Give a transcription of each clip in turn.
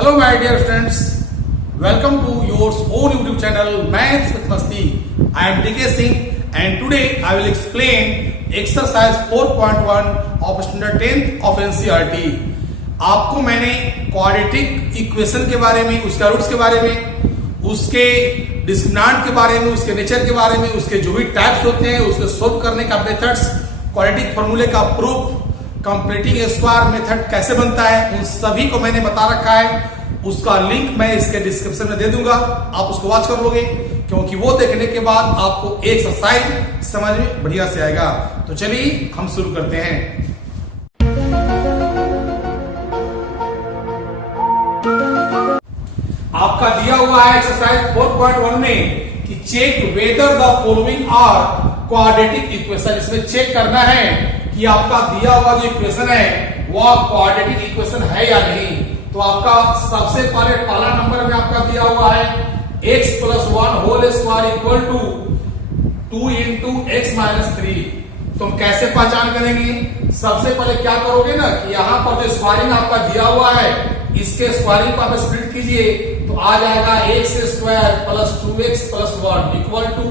Hello my dear students, welcome to your own YouTube channel Maths with Masti. I am DK Singh and today I will explain exercise 4.1 of standard 10th of NCERT. आपको मैंने quadratic equation के बारे में, उसका roots के बारे में, उसके डिस्क्रिमिनेंट के बारे में, उसके नेचर के बारे में, उसके जो भी टाइप्स होते हैं, उसके सोल्व करने का मेथड्स, क्वाड्रेटिक फॉर्मूले का प्रूफ, कंप्लीटिंग स्क्वायर मेथड कैसे बनता है, उन सभी को मैंने बता रखा है। उसका लिंक मैं इसके डिस्क्रिप्शन में दे दूंगा, आप उसको वॉच कर लोगे, क्योंकि वो देखने के बाद आपको एक्सरसाइज समझ में बढ़िया से आएगा। तो चलिए हम शुरू करते हैं। आपका दिया हुआ है एक्सरसाइज 4.1 में कि check whether the following are quadratic equation. इसमें चेक करना है कि आपका दिया हुआ जो इक्वेशन है वह क्वाड्रेटिक इक्वेशन है या नहीं। तो आपका सबसे पहले पहला नंबर में आपका दिया हुआ है x + 1 whole square equal to 2 × x - 3। तुम कैसे पहचान करेंगे? सबसे पहले क्या करोगे ना कि यहाँ पर जो स्क्वायरिंग आपका दिया हुआ है इसके स्क्वायरिंग को आप स्प्लिट कीजिए तो आ जाएगा x² + 2x + 1 equal to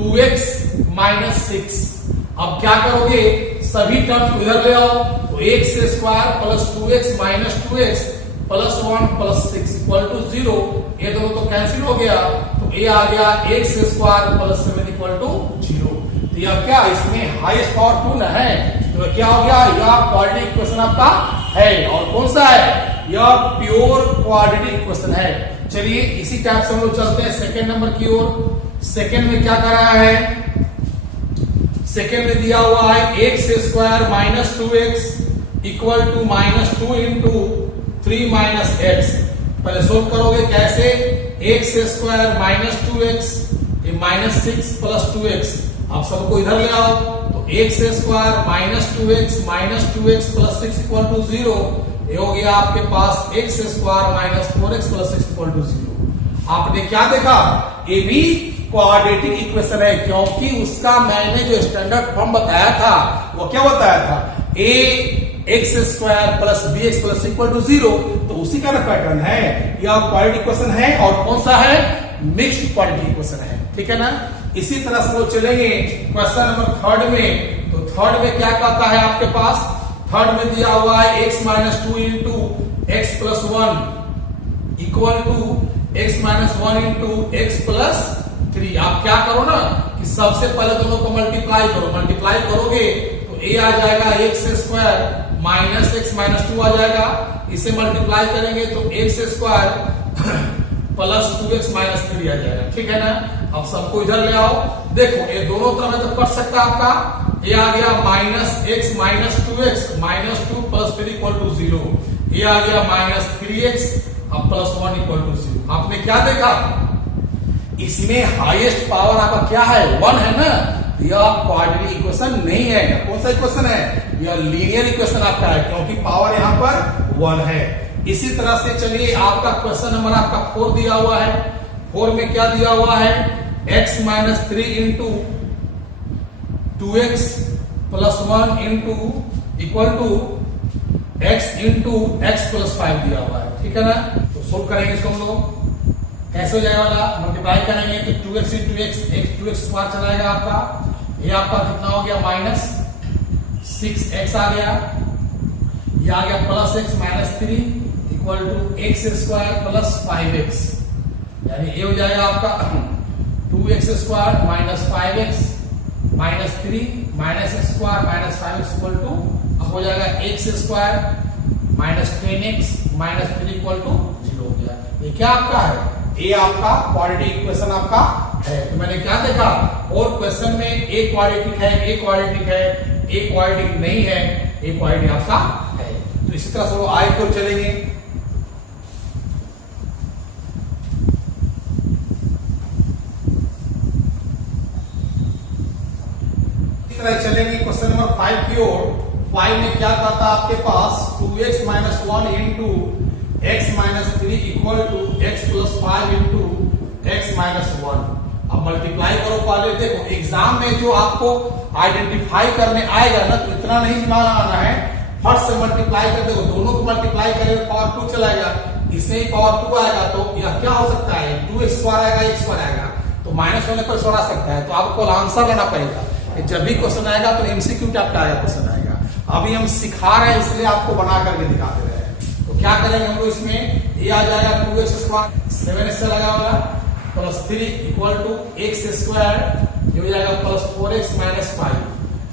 2x - 6। अब क्या करोगे? सभी टर्म्स इधर ले आओ तो x² + 2x - 2x + 1 + 6 equal to 0। ये दोनों तो कैंसिल हो गया तो ये आ गया x² + 7 इक्वल टू 0। तो यह क्या इसमें हाईएस्ट पावर 2 न है, तो क्या हो गया? यह क्वाड्रेटिक इक्वेशन आपका है। और कौन सा है? यह प्योर क्वाड्रेटिक इक्वेशन है। चलिए इसी टाइप से हम लोग चलते हैं सेकेंड नंबर की ओर। सेकेंड में क्या कराया है? सेकेंड में दिया हुआ है x² - 2x equal to -2 × 3 - x। पहले सोल्व करोगे कैसे? x² - 2x -6 + 2x। आप सबको इधर ले आओ तो x² - 2x -2x + 6 equal to 0। ये हो गया आपके पास x² - 4x + 6 इक्वल टू 0। आपने क्या देखा? ये भी क्वाड्रेटिक इक्वेशन है, क्योंकि उसका मैंने जो स्टैंडर्ड फॉर्म बताया था वो क्या बताया था? x² + bx + equal to 0। तो उसी का ना पैटर्न है, यह क्वाड्रेटिक इक्वेशन है। और कौन सा है? मिक्स्ड क्वाड्रेटिक इक्वेशन है। ठीक है ना? इसी तरह से लोग चलेंगे क्वेश्चन नंबर थर्ड में। तो थर्ड में क्या कहता है आपके पास? थर्ड में दिया हुआ है x - 2 × x + 1 equal to x - 1 × x + 3। आप क्या करो ना कि सबसे पहले दोनों को मल्टीप्लाई करो। मल्टीप्लाई करोगे तो ये आ जाएगा x² - x - 2 आ जाएगा। इसे मल्टीप्लाई करेंगे तो x² + 2x - 3 आ जाएगा। ठीक है ना? अब सबको इधर ले आओ। देखो ये दोनों तरफ में तो कट सकता है आपका। ये आ गया -x - 2x -2 + 3 इक्वल टू 0। ये आ गया -3x अब +1 इक्वल टू 0। आपने क्या देखा? इसमें हाईएस्ट पावर आपका क्या है? 1 है ना? यह क्वाड्रेटिक इक्वेशन नहीं है। कौन सा इक्वेशन है? यह लीनियर इक्वेशन आपका है, क्योंकि पावर यहाँ पर 1 है। इसी तरह से चलिए आपका क्वेश्चन नंबर आपका 4 दिया हुआ है। 4 में क्या दिया हुआ है? x - 3 × 2x + 1 equal to x × x + 5 दिया हुआ है। ठीक है ना? तो सोल्व करेंगे इसको हम लोग। कैसे हो जाएगा वाला? मल्टीप्लाई करेंगे तो 2x × x 2x स्क्वायर चलाएगा आपका। ये आपका कितना हो गया? -6x आ गया। ये आ गया +x - 3 equal to x² + 5x। यानी ये हो जाएगा आपका 2x² - 5x - 3 -x² - 5x equal to अब हो जाएगा x² - 10x - 3 इक्वल टू 0 हो गया। ये क्या आपका है? ये आपका क्वाड्रेटिक इक्वेशन आपका है। तो मैंने क्या देखा? और क्वेश्चन में एक क्वाड्रेटिक है, एक क्वाड्रेटिक है, एक क्वाड्रेटिक नहीं है, एक क्वाड्रेटिक आपका है। तो इसी तरह से वो आगे को चलेंगे। इस तरह चलेंगे क्वेश्चन नंबर 5 की ओर। 5 में क्या कहता है आपके पास? 2x - 1 × x - 3 equal to x + 5 × x - 1। अब मल्टीप्लाई करो। पहले देखो एग्जाम में जो आपको आइडेंटिफाई करने आएगा ना, तो इतना नहीं दिमाग लगाना है, फर्स्ट से मल्टीप्लाई कर। देखो दोनों को मल्टीप्लाई करेंगे पावर 2 चलाएगा। इसमें पावर 2 आएगा तो यह क्या हो सकता है, 2x² आएगा, x² आएगा, तो माइनस होने पर छोड़ा सकता है। तो आपको आंसर लेना पड़ेगा। जब भी क्वेश्चन आएगा तो MCQ टाइप का आएगा क्वेश्चन आएगा। अभी हम सिखा रहे हैं इसलिए आपको बना करके दिखा दे रहे हैं। तो क्या करेंगे हम लोग इसमें, ये आ जाएगा 2x², 7x से लगा वाला प्लस 3 इक्वल टू x², ये हो जाएगा प्लस 4x माइनस 5,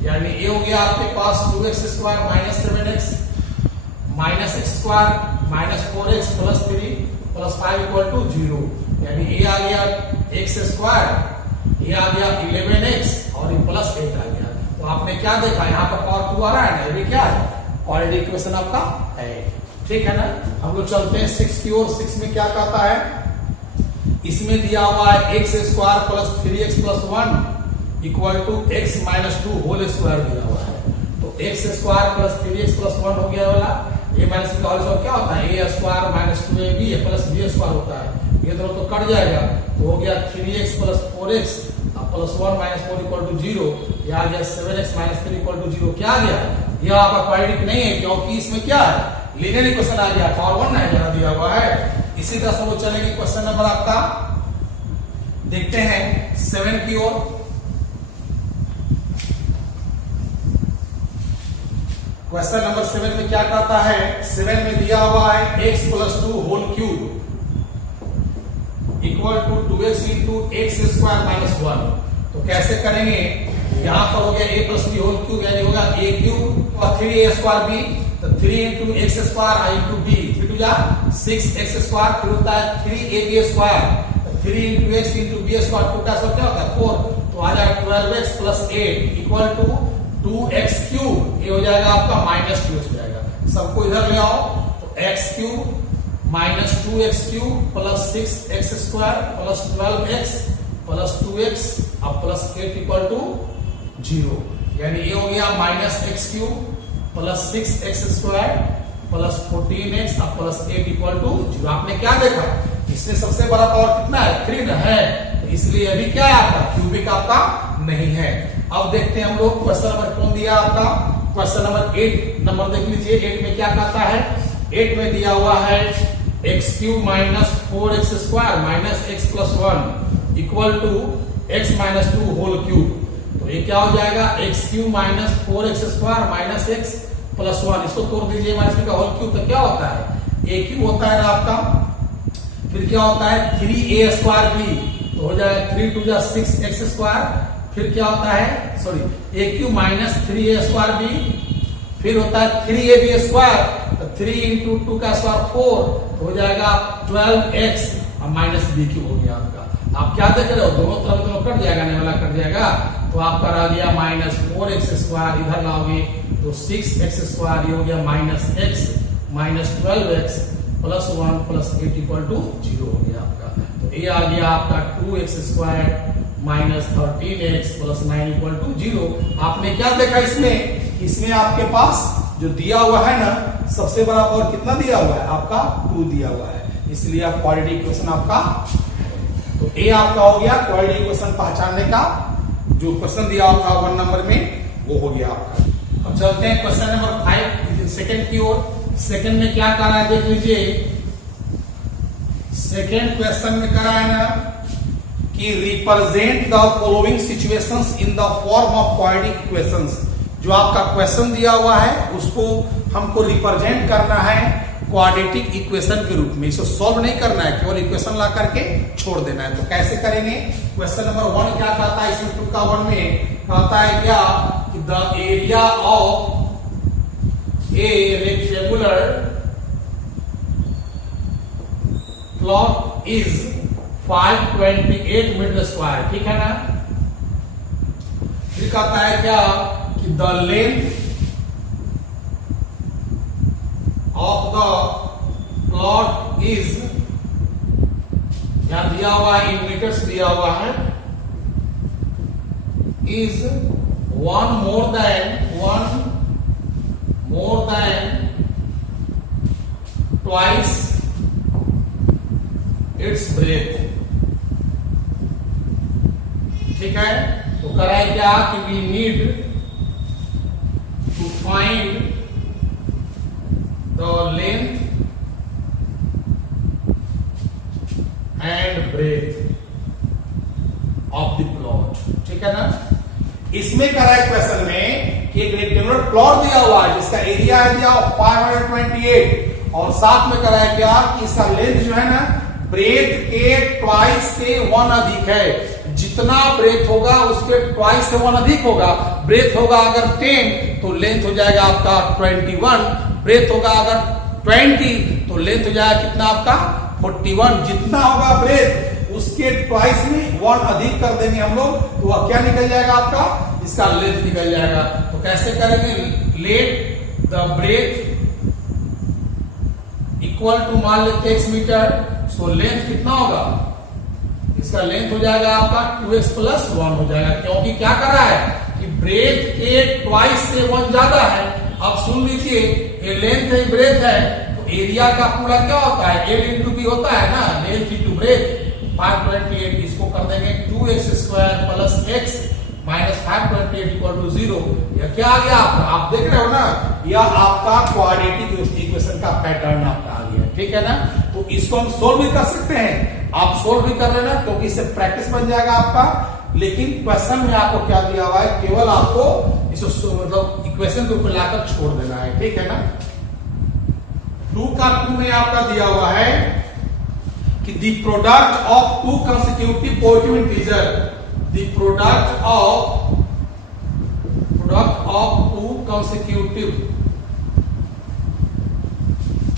यानी ये हो गया आपके पास 2x² minus 7x minus x² minus 4x plus 3 plus 5 equal to 0, यानी ये आ गया x², ये आ गया 11x और ये प्लस 8 आ गया। तो आपने क्या देखा, यहाँ पर पावर 2 आ रहा है ना, ये भी क्या है, क्वाड्रेटिक इक्वेशन आपका है। ठीक है ना। हम लोग चलते हैं 6 की ओर। 6 में क्या कहता है, इसमें दिया हुआ है x² plus 3x plus 1 equal to x minus 2 whole square दिया हुआ है। तो x² प्लस 3x प्लस 1 हो गया वाला, ये माइनस का होल स्क्वायर क्या होता है, a² minus 2ab plus b² होता है, ये दोनों तो कट जाएगा, तो हो गया 3x plus 4x plus 1 minus 4 equal to 0, यह आ गया 7x माइनस 3 इक्वल टू 0। क्या आ गया, यह आपका क्वाड्रेटिक नहीं है, क्योंकि इसमें क्या है, लीनियर इक्वेशन आ गया, पावर 1 नहीं जरा दिया हुआ है। इसी तरह से वो चलेगी क्वेश्चन नंबर आपका, देखते हैं 7 की ओर। क्वेश्चन नंबर 7 में क्या कहता है, 7 में दिया हुआ है x plus 2 whole cube equal to 2x into x² minus 1। तो कैसे करेंगे, यहां पर हो गया a plus b whole cube, यानी होगा a क्यूब और 3a² b, तो 3 into x² into b, 3 to जा 6x², फिर होता है 3ab², 3 into x into b² 2 का क्या होता है 4, तो आ जाएगा 12x plus 8 equal to 2x cube, ये हो जाएगा आपका माइनस 2x हो जाएगा। सबको इधर ले आओ, तो x cube minus 2x cube plus 6x² plus 12x plus 2x अब प्लस 8 इक्वल टू 0, यानी ये हो गया minus x cube plus 6x² plus 14x अब प्लस 8 इक्वल टू 0। आपने क्या देखा, इसमें सबसे बड़ा पावर कितना है, 3 है, तो इसलिए अभी क्या है आपका क्यूबिक आपका नहीं है। अब देखते हैं हम लोग क्वेश्चन नंबर कौन दिया आपका, क्वेश्चन नंबर 8 नंबर देख लीजिए। 8 में क्या कहता है, 8 में दिया हुआ है x³ minus 4x² minus x plus 1 equal to x minus 2 whole cube. तो ये क्या हो जाएगा, x³ minus 4x² minus x plus 1, इसको तोड़ दीजिए माइनस का होल क्यूब, तो क्या होता है, a³ होता है ना आपका, फिर क्या होता है 3a² b, तो हो जाएगा 3 टू जा 6x², फिर क्या होता है, sorry a³ minus 3a² b, फिर होता है 3ab², तो 3 इंटू 2 का स्क्वायर 4, हो जाएगा 12x और माइनस b³ हो गया आपका। आप क्या देख रहे हो, दोनों तरफ दोनों कट जाएगा, नहीं वाला कट जाएगा, तो आपका रह गया माइनस 4x², इधर लाओगे तो 6x², ये हो गया minus x minus 12x plus 1 प्लस 8 इक्वल टू 0 हो गया आपका। तो ये आ गया आपका 2x² minus 13x plus 9 equal to 0। आपने क्या देखा इसमें, इसमें आपके पास जो दिया हुआ है ना, सबसे बड़ा पावर कितना दिया हुआ है आपका 2 दिया हुआ है, इसलिए आप क्वाड्रेटिक इक्वेशन आपका, तो ए आपका हो गया क्वाड्रेटिक इक्वेशन पहचानने का जो क्वेश्चन दिया हुआ था 1 नंबर में, वो हो गया आपका। अब चलते हैं क्वेश्चन नंबर 5 सेकंड की ओर। सेकंड में क्या करा है देख लीजिए। सेकंड क्वेश्चन में करा है ना कि represent the following situations in the form of quadratic equations. जो आपका क्वेश्चन दिया हुआ है उसको हमको रिप्रेजेंट करना है क्वाड्रेटिक इक्वेशन के रूप में, इसको सॉल्व नहीं करना है, केवल इक्वेशन ला करके छोड़ देना है। तो कैसे करेंगे, क्वेश्चन नंबर 1 क्या कहता है, इसमें 2 का 1 में कहता है क्या कि the area of a rectangular plot is 528 metre square, ठीक है ना। फिर कहता है क्या कि the length of the plot is, यहां दिया हुआ है इन मीटर्स दिया हुआ है, is 1 more than twice its breadth, ठीक है। तो कराए क्या कि we need to find the length and breadth of the plot, ठीक है ना। इसमें करा है क्वेश्चन में कि एक रेक्टेंगुलर प्लॉट दिया हुआ है जिसका एरिया है दिया 528 और साथ में करा है क्या कि इसका लेंथ जो है ना ब्रेथ के ट्वाइस से 1 अधिक है। जितना ब्रेथ होगा उसके ट्वाइस से 1 अधिक होगा। ब्रेथ होगा अगर 10 तो लेंथ हो जाएगा आपका 21। ब्रेथ होगा अगर 20 तो लेंथ हो जाएगा कितना आपका 41। जितना होगा ब्रेथ उसके ट्वाइस में 1 अधिक कर देंगे हम लोग तो वह क्या निकल जाएगा आपका, इसका लेंथ निकल जाएगा। तो कैसे करेंगे, let the breadth equal to मान लेते x मीटर, सो लेंथ कितना होगा, इसका लेंथ हो जाएगा आपका 2x + 1 हो जाएगा, क्योंकि क्या कर रहा है कि ब्रेथ के ट्वाइस से 1 ज्यादा है। अब सुन लीजिए, ये लेंथ है ब्रेथ है तो एरिया का पूरा क्या होता है, L इंटू बी होता है ना, लेंथ इंटू ब्रेथ। 528 इसको कर देंगे 2x² + x माइनस 528 = 0। यह क्या आ गया आपका, आप देख रहे हो ना, यह आपका क्वाड्रेटिक इक्वेशन का पैटर्न आपका आ गया, ठीक है ना। तो इसको हम सोल्व भी कर सकते हैं, आप सोल्व भी कर लेना क्योंकि इससे प्रैक्टिस बन जाएगा आपका। लेकिन क्वेश्चन में आपको क्या दिया हुआ है, केवल आपको इसको मतलब इक्वेशन के ऊपर लाकर छोड़ देना है, ठीक है ना। 2 का 2 में आपका दिया हुआ है कि the product of 2 consecutive positive integer, the product of 2 consecutive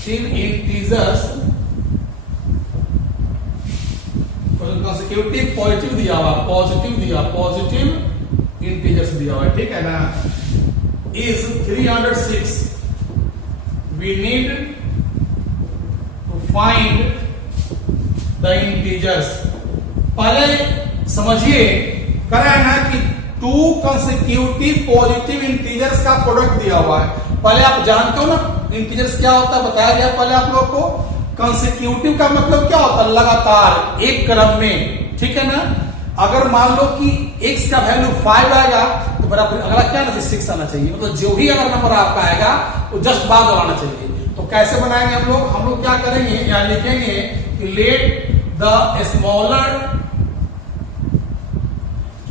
integers, consecutive positive दिया हुआ, पॉजिटिव इंटीजर्स दिया हुआ है, ठीक है ना। is 306, we need to find the integers। पहले समझिए करा है ना कि 2 कंसेक्यूटिव पॉजिटिव इंटीजर्स का प्रोडक्ट दिया हुआ है। पहले आप जानते हो ना इंटीजर्स क्या होता है, बताया गया पहले आप लोग को। कंसेक्यूटिव का मतलब क्या होता है, लगातार एक क्रम में, ठीक है ना। अगर मान लो कि x का वैल्यू 5 आएगा तो बराबर अगला क्या ना 6 आना चाहिए, मतलब जो भी अगर नंबर आपका आएगा वो जस्ट बाद आना चाहिए। तो कैसे बनाएंगे हम लोग क्या करेंगे, या लिखेंगे कि let the smaller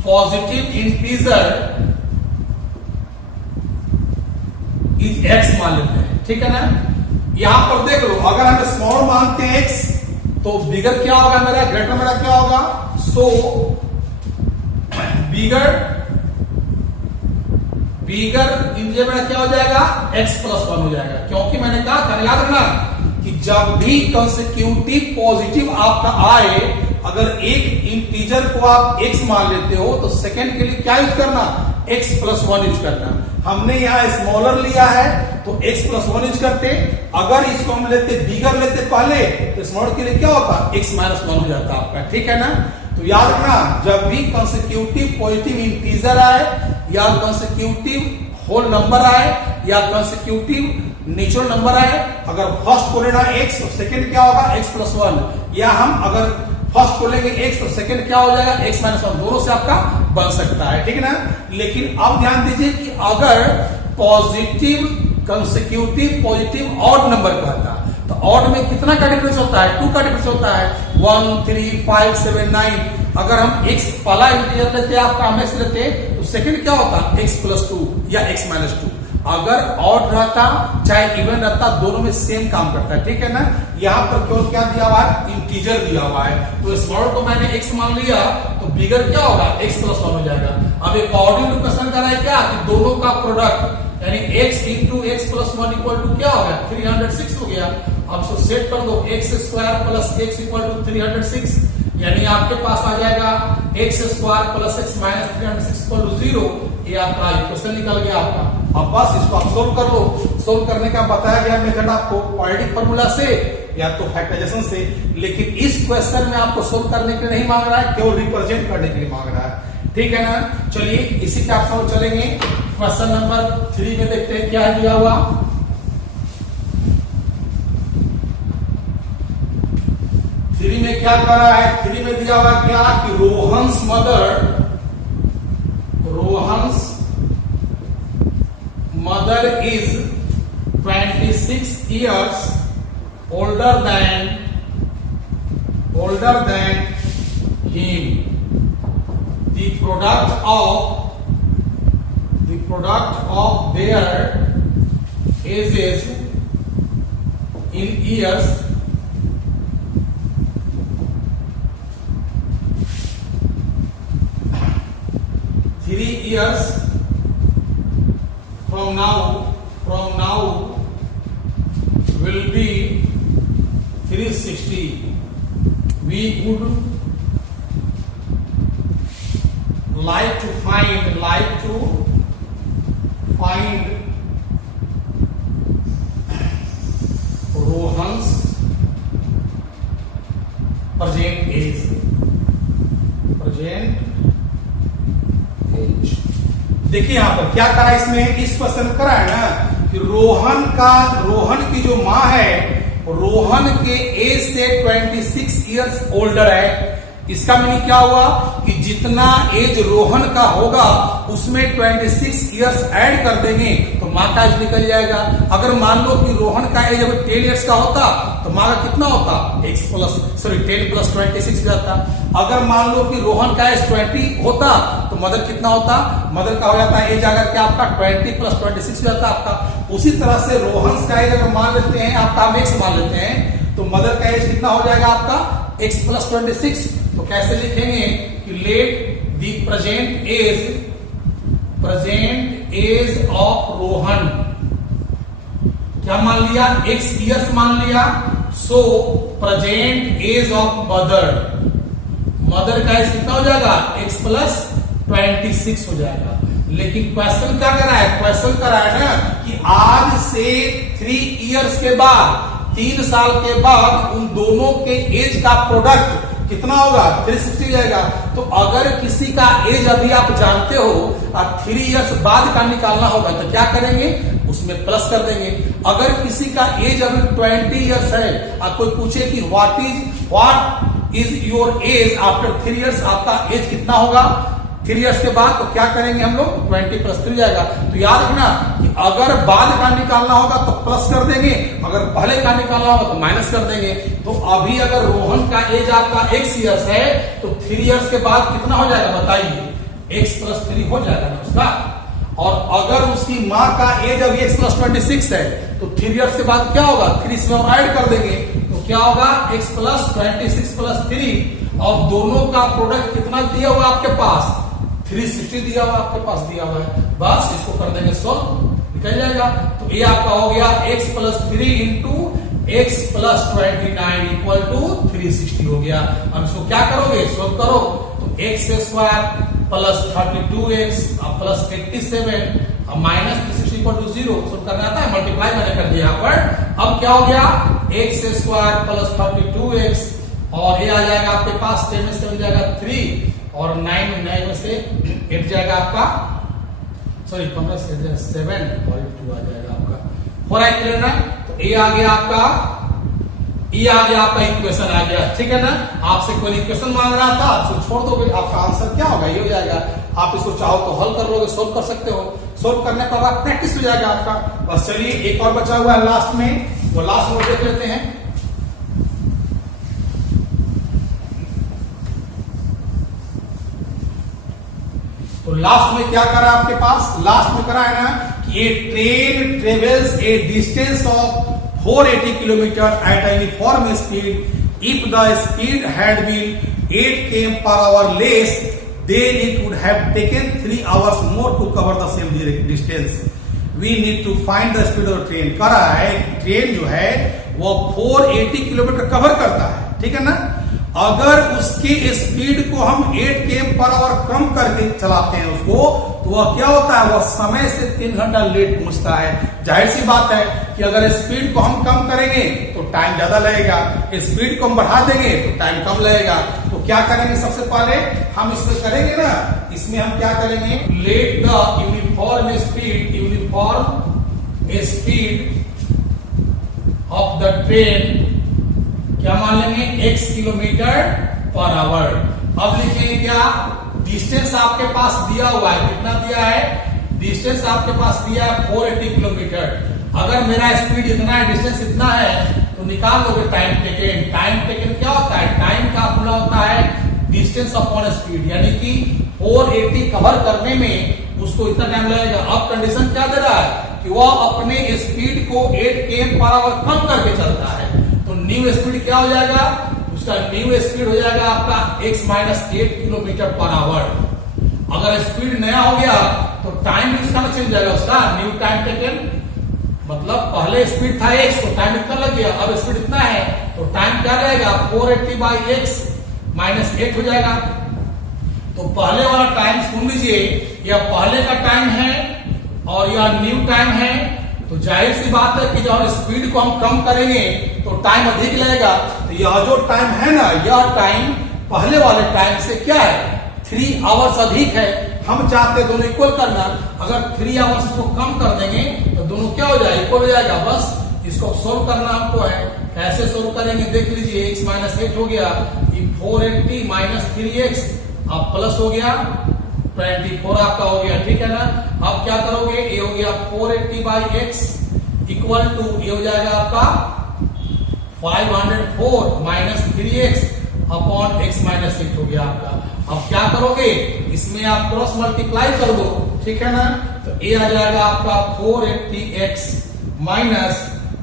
positive integer is x मान लेते हैं, ठीक है ना। यहां पर देख लो, अगर हम स्मॉल मानते हैं x तो बिगर क्या होगा मेरा, ग्रेटर मेरा क्या होगा, सो बिगर इंटीजर मेरा क्या हो जाएगा, x + 1 हो जाएगा। क्योंकि मैंने कहा था, याद रखना कि जब भी कंसेक्यूटिव पॉजिटिव आपका आए, अगर एक इंटीजर को आप x मान लेते हो तो सेकंड के लिए क्या यूज करना, x + 1 यूज करना। हमने यहाँ स्मॉलर लिया है तो x + 1 यूज करते। अगर इसको हम लेते बिगर लेते पहले तो स्मॉलर के लिए क्या होता, x - 1 हो जाता आपका, ठीक है ना। तो याद रखना, जब भी कंसेक्यूटिव पॉजिटिव इंटीजर आए या कंसेक्यूटिव होल नंबर आए या कंसेक्यूटिव नेचुरल नंबर आए, अगर फर्स्ट को लेना x तो सेकंड क्या होगा, x + 1, या हम अगर फर्स्ट को लेंगे x तो सेकंड क्या हो जाएगा, x - 1, दोनों से आपका बन सकता है, ठीक है ना। लेकिन अब ध्यान दीजिए कि अगर positive consecutive positive odd number का था तो ऑड में कितना का डिफरेंस होता है, 2 का डिफरेंस होता है, 1 3 5 7 9। अगर हम x पहला इंटीजर लेते हैं आपका, हम x लेते तो सेकंड क्या होता, x + 2 या x - 2। अगर ऑड रहता चाहे इवन रहता, दोनों में सेम काम करता है, ठीक है ना। यहां पर केवल क्या दिया हुआ है, इंटीजर दिया हुआ है। तो स्मॉल को मैंने x मान लिया तो बिगर क्या होगा, x + 1 हो जाएगा। अब एक ऑर्डिनरी क्वेश्चन करा है क्या, कि दोनों का प्रोडक्ट यानी x × x + 1 = क्या होगा, 306 हो गया। अब इसको सेट कर दो, x² + x = 306, यानी आपके पास आ जाएगा x² + x - 306 = 0। ये आपका इक्वेशन निकल गया आपका। अब बस इसको आप सोल्व कर लो। सोल्व करने का बताया गया मेथड आपको क्वाड्रेटिक फार्मूला से या तो फैक्टराइजेशन से, लेकिन इस क्वेश्चन में आपको सोल्व करने के लिए नहीं मांग रहा है, केवल रिप्रेजेंट करने के लिए मांग रहा है, ठीक है ना। चलिए इसी के आप सॉल्व चलेंगे। क्वेश्चन नंबर 3 में देखते हैं क्या है दिया हुआ। 3 में क्या कर रहा है, 3 में दिया हुआ क्या कि Rohan's mother is 26 years older older than him. The product of their ages in years years from now will be 360. We would like to find Rohan's present age. देखिए यहां पर क्या करा, इसमें इस क्वेश्चन करा है ना कि रोहन की जो मां है, रोहन के एज से 26 इयर्स ओल्डर है। इसका मीनिंग क्या हुआ कि जितना एज रोहन का होगा उसमें 26 इयर्स ऐड कर देंगे तो मां का एज निकल जाएगा। अगर मान लो कि रोहन का एज अगर 10 इयर्स का होता तो मां का कितना होता, 10 प्लस 26 जाता। अगर मान लो कि रोहन का एज 20 होता तो मदर कितना होता, मदर का हो जाता एज अगर के आपका 20 प्लस 26 जाता आपका। उसी तरह से रोहन का एज अगर मान लेते हैं आपका, हम x मान लेते हैं तो मदर का एज कितना हो जाएगा आपका x प्लस 26। तो कैसे लिखेंगे कि let the present age of Rohan, क्या मान लिया, x इयर्स मान लिया। So present age of mother का एज कितना हो जाएगा, x प्लस 26 हो जाएगा। लेकिन क्वेश्चन क्या करा है, क्वेश्चन करा है ना कि आज से 3 इयर्स के बाद, 3 साल के बाद उन दोनों के एज का प्रोडक्ट कितना होगा, 360 जाएगा। तो अगर किसी का एज अभी आप जानते हो और 3 इयर्स बाद का निकालना होगा तो क्या करेंगे, उसमें प्लस कर देंगे। अगर किसी का एज अभी 20 इयर्स है और कोई पूछे कि what is your age after 3 years, आपका एज कितना होगा 3 इयर्स के बाद, तो क्या करेंगे हम लोग, 20 प्लस 3 जाएगा। तो याद रखना कि अगर बाद का निकालना होगा तो प्लस कर देंगे, अगर पहले का निकालना होगा तो माइनस कर देंगे। तो अभी अगर रोहन का एज आपका x इयर्स है तो 3 इयर्स के बाद कितना हो जाएगा बताइए, x प्लस 3 हो जाएगा ना उसका। और अगर उसकी मां का एज अभी x प्लस 26 है तो 3 इयर्स के बाद क्या होगा, 3 इसमें और ऐड कर देंगे तो क्या होगा, x प्लस 26 प्लस 3। और दोनों का प्रोडक्ट कितना दिया हुआ आपके पास, 360 दिया हुआ आपके पास दिया हुआ है। बस इसको कर देंगे सॉल्व, निकल जाएगा। तो ये आपका हो गया x plus 3 into x plus 29 equal to 360 हो गया। अब इसको क्या करोगे, सोल्व करो तो x square plus 32x plus 87 minus 360 equal to 0 solve करना आता है, मल्टीप्लाई मैंने कर दिया यहाँ पर। अब क्या हो गया, x स्क्वायर प्लस 32x और ये आ जाएगा आपके पास 10 में से हो जाएगा 3 और 9 में से 8 जाएगा आपका, सॉरी 15 से 7 और 2 आ जाएगा आपका। हो रहा है क्लियर ना। तो ये आ गया आपका, ये आ गया आपका इक्वेशन आ गया, ठीक है ना। आपसे कोई इक्वेशन मांग रहा था, आपसे छोड़ दोगे, आपका आंसर क्या होगा, ये हो जाएगा। आप इसको चाहो तो हल कर लोगे, सोल्व कर सकते हो। सोल्व करने के बाद प्रैक्टिस हो जाएगा आपका। बस चलिए एक और बचा हुआ है लास्ट में, वो लास्ट में देख लेते हैं। तो लास्ट में क्या करा आपके पास, लास्ट में करा है ना कि a train travels a distance of 480 kilometre at an uniform speed if the speed had been 8 km per hour less then it would have taken 3 hours more to cover the same distance. We need to find the speed of the train। करा है train जो है वो 480 kilometre cover करता है, ठीक है ना। अगर उसके स्पीड को हम 8 km पर आवर कम करके चलाते हैं उसको, तो वह क्या होता है, वह समय से 3 घंटा लेट पहुंचता है। जाहिर सी बात है कि अगर स्पीड को हम कम करेंगे तो टाइम ज्यादा लगेगा, स्पीड को हम बढ़ा देंगे तो टाइम कम लगेगा। तो क्या करेंगे, सबसे पहले हम इसमें करेंगे ना, इसमें हम क्या करेंगे, let the uniform speed of the train, क्या मान लेंगे, x किलोमीटर पर आवर। अब लिखेंगे क्या, डिस्टेंस आपके पास दिया हुआ है, कितना दिया है, डिस्टेंस आपके पास दिया है 480 किलोमीटर। अगर मेरा स्पीड इतना है, डिस्टेंस इतना है, तो निकाल लोगे टाइम टेकन। टाइम टेकन क्या होता है, टाइम डिस्टेंस अपॉन स्पीड, यानी कि 480 कवर करने में उसको इतना टाइम लगेगा। अब कंडीशन क्या दे रहा है कि वह अपने स्पीड को 8 km/h कम करके चलता है। तो न्यू स्पीड क्या हो जाएगा, उसका न्यू स्पीड हो जाएगा आपका x - 8 km/h। अगर स्पीड नया हो गया तो टाइम भी उसका चेंज जाएगा, उसका न्यू टाइम टेकन, मतलब पहले स्पीड था x तो टाइम इतना लग गया, अब स्पीड इतना है तो टाइम क्या रहेगा 480/x - 8 हो जाएगा। तो पहले वाला टाइम सुन लीजिए, यह पहले का टाइम है और यह न्यू टाइम है। तो जाहिर सी बात है कि जब स्पीड को हम कम करेंगे तो टाइम अधिक लगेगा। तो यह जो टाइम है ना, यह टाइम पहले वाले टाइम से क्या है 3 आवर्स अधिक है। हम चाहते हैं दोनों इक्वल करना, अगर 3 आवर्स इसको कम कर देंगे तो दोनों क्या हो जाएगा, इक्वल हो जाएगा। बस इसको सोल्व करना हमको है, कैसे सोल्व करेंगे देख लीजिए। x - 8 हो गया, 480 - 3x, अब प्लस हो गया 24 आपका हो गया, ठीक है ना। अब क्या करोगे, ये हो गया 480/x इक्वल टू ये हो जाएगा आपका 504 - 3x अपॉन x - 8 हो गया आपका। अब क्या करोगे, इसमें आप क्रॉस मल्टीप्लाई कर दो, ठीक है ना। तो ये आ जाएगा आपका 480x माइनस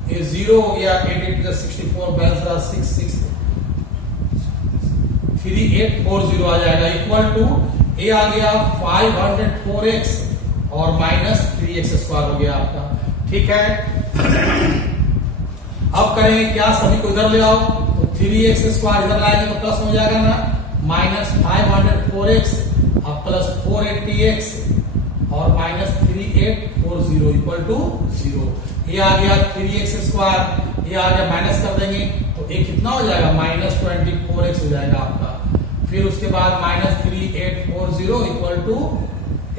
ये 0 हो गया 8 × 64 बैलेंस रहा 66 3840 आ जाएगा इक्वल टू ये आ गया 504x और माइनस 3x² हो गया आपका, ठीक है। अब करेंगे क्या, सभी को इधर ले आओ, तो 3x² इधर लाएंगे तो प्लस हो जाएगा ना, माइनस 504x अब प्लस 480x और माइनस 3840 इक्वल टू 0। ये आ गया 3x², ये आ गया माइनस कर देंगे तो ये कितना हो जाएगा माइनस 24x हो जाएगा आपका। फिर उसके बाद माइनस 3840 इक्वल टू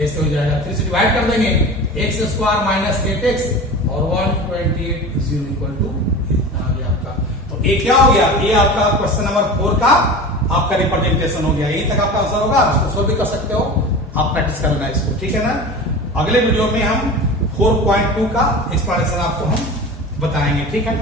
ऐसे हो जाएगा, 3 से डिवाइड कर देंगे x² माइनस 8x और 128 इक्वल टू आ गया आपका। तो ये क्या हो गया, ये आपका क्वेश्चन नंबर 4 का आपका रिप्रेजेंटेशन हो गया। यही तक आपका आंसर होगा, आप इसको सोल्व भी कर सकते हो, आप प्रैक्टिस कर लेना इसको, ठीक है ना। अगले वीडियो में हम 4.2 का एक्सप्लेनेशन आपको हम बताएंगे, ठीक है।